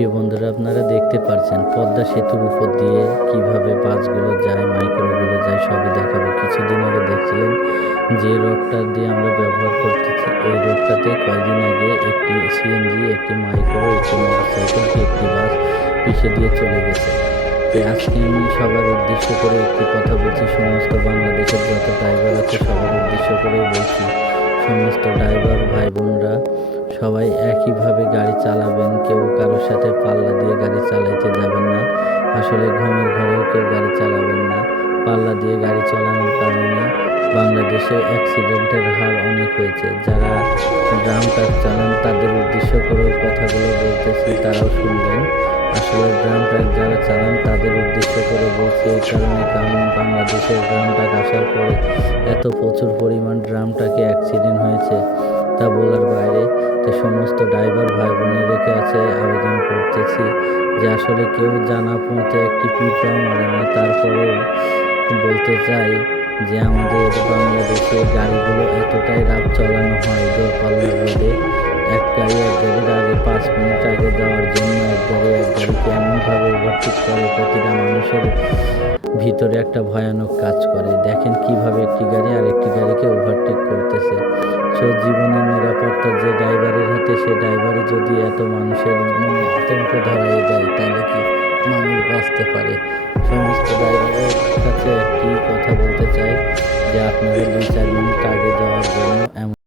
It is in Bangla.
প্রিয় বন্ধুরা, আপনারা দেখতে পারছেন পদ্মা সেতুর উপর দিয়ে কীভাবে বাসগুলো যায়, মাইক্রোগুলো যায়, সবই দেখাবো। কিছুদিন আগে দেখছিলেন যে রোডটা দিয়ে আমরা ব্যবহার করতেছি ওই রোডটাতে কয়েকদিন আগে একটি সিএনজি একটি মাইক্রো, একটি মোটরসাইকেল, একটি বাস পিছিয়ে দিয়ে চলে গেছে। আজকে আমি সবার উদ্দেশ্য করে একটি কথা বলছি, সমস্ত বাংলাদেশের যত ড্রাইভার আছে সবার উদ্দেশ্য করে বলছি, সমস্ত ড্রাইভার ভাই বোনরা সবাই একইভাবে গাড়ি চালাবেন, কেউ কারোর সাথে পাল্লা দিয়ে গাড়ি চালাইতে যাবেন না। আসলে ঘুমের ঘরেও কেউ গাড়ি চালাবেন না। পাল্লা দিয়ে গাড়ি চালানোর কারণে বাংলাদেশে অ্যাক্সিডেন্টের হার অনেক হয়েছে। যারা ড্রাম ট্রাক চালান, তাদের উদ্দেশ্য করে কথাগুলো বলতেছি, তারাও শুনবেন। আসলে ড্রাম ট্রাক যারা চালান, তাদের উদ্দেশ্য করে বলছি, এই কারণে কারণ বাংলাদেশের ড্রাম ট্রাক আসার পরে এত প্রচুর পরিমাণ ড্রাম ট্রাকে অ্যাক্সিডেন্ট হয়েছে। তা বলার বাইরে তো সমস্ত ড্রাইভার ভাই বোনা রেখে আছে, আবেদন করতেছি। যে আসলে কেউ জানা পৌঁছে একটি পিঠা মারে না, তারপরেও বলতে চাই যে আমাদের বাংলাদেশে গাড়িগুলো এতটাই রাত চালানো হয় দূরপাল্লার রোডে এক গাড়ি এক গাড়ির আগে পাঁচ মিনিট আগে যাওয়ার জন্য এক গাড়ি এক গাড়িকে এমনভাবে ওভারটেক করে প্রতিটা মানুষের ভিতরে একটা ভয়ানক কাজ করে। দেখেন কীভাবে একটি গাড়ি আর একটি গাড়িকে ওভারটেক করতেছে। সো জীবনের নিরাপত্তা যে ড্রাইভারের হাতে সে ড্রাইভারে যদি এত মানুষের মনে আতঙ্ক ধরাই যায় তাহলে কি মানুষ বাঁচতে পারে? সমস্ত ড্রাইভারের কাছে একটি কথা বলতে চাই যে আপনাদের দুই চার মিনিট আগে যাওয়ার জন্য এমন